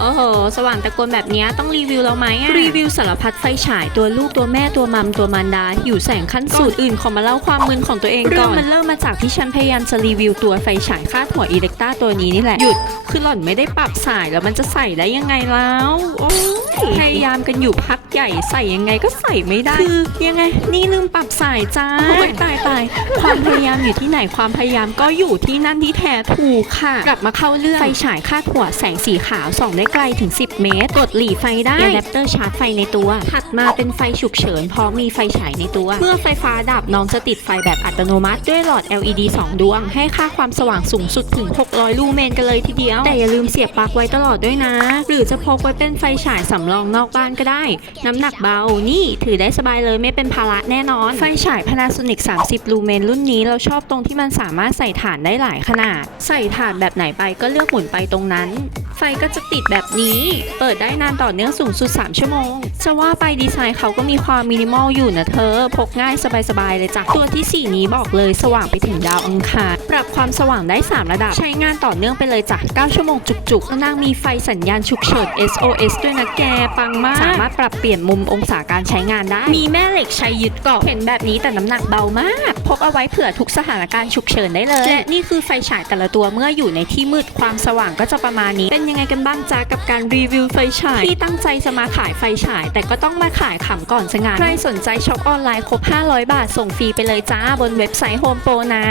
โอ้โห สว่างตะโกนแบบเนี้ยต้องรีวิวเราไหมอะรีวิวสารพัดไฟฉายตัวลูกตัวแม่ตัวมัมตัวมันดาหิวแสงขั้นสุดอื่นขอมาเล่าความมึนของตัวเองก่อนเรื่องมันเริ่มมาจากที่ฉันพยายามจะรีวิวตัวไฟฉายคาดหัวอิเล็กต้าตัวนี้นี่แหละ หยุดคือหล่อนไม่ได้ปรับสายแล้วมันจะใส่ได้ยังไงแล้วโอ้ยพยายามกันอยู่พักใหญ่ใส่ยังไงก็ใส่ไม่ได้คือยังไง นี่ลืมปรับสายจ้าโอ้ยตายตายความพยายามอยู่ที่ไหนความพยายามก็อยู่ที่นั่นที่แท้ถูกค่ะ กลับมาเข้าเรื่องไฟฉายคาดหัวแสงสีขาวส่องได้ไกลถึง 10 เมตร กดหลีไฟได้อะแดปเตอร์ชาร์จไฟในตัว ถัดมาเป็นไฟฉุกเฉินพราะมีไฟฉายในตัว เมื่อไฟฟ้าดับน้องจะติดไฟแบบอัตโนมัติด้วยหลอด LED 2 ดวง ให้ค่าความสว่างสูงสุดถึง 600 ลูเมนกันเลยทีเดียว แต่อย่าลืมเสียบปลั๊กไว้ตลอดด้วยนะ หรือจะพกไว้เป็นไฟฉายสำรองนอกบ้านก็ได้ น้ำหนักเบา นี่ถือได้สบายเลยไม่เป็นภาระแน่นอน ไฟฉาย Panasonic 30 ลูเมนรุ่นนี้เราชอบตรงที่มันสามารถใส่ถ่านได้หลายขนาด ใส่ถ่านแบบไหนไปก็เลือกหมุนไปตรงนั้น ไฟก็จะติดแบบนี้ เปิดได้นานต่อเนื่องสูงสุด 3 ชั่วโมง จะว่าไปดีไซน์เขาก็มีความมินิมอลอยู่นะเธอ พกง่ายสบายๆเลยจ้ะ ตัวที่ 4 นี้บอกเลยสว่างไปถึงดาวอังคาร ปรับความสว่างได้ 3 ระดับ ใช้งานต่อเนื่องไปเลยจ้ะ 9 ชั่วโมงจุกๆ ข้างล่างมีไฟสัญญาณฉุกเฉิน SOS ด้วยนะแก ปังมาก สามารถปรับเปลี่ยนมุมองศาการใช้งานได้ มีแม่เหล็กใช้ยึดเกาะ เห็นแบบนี้แต่น้ำหนักเบามาก พกเอาไว้เผื่อทุกสถานการณ์ฉุกเฉินได้เลย และนี่คือไฟฉายแต่ละตัวเมื่ออยู่ในที่มืดความสว่างก็จะประมาณนี้เป็นยังไงกันบ้างจ้ากับการรีวิวไฟฉายที่ตั้งใจจะมาขายไฟฉาย แต่ก็ต้องมาขายขำก่อนสงานใครสนใจช็อปออนไลน์ครบ 500 บาทส่งฟรีไปเลยจ้าบนเว็บไซต์โฮมโปรนะ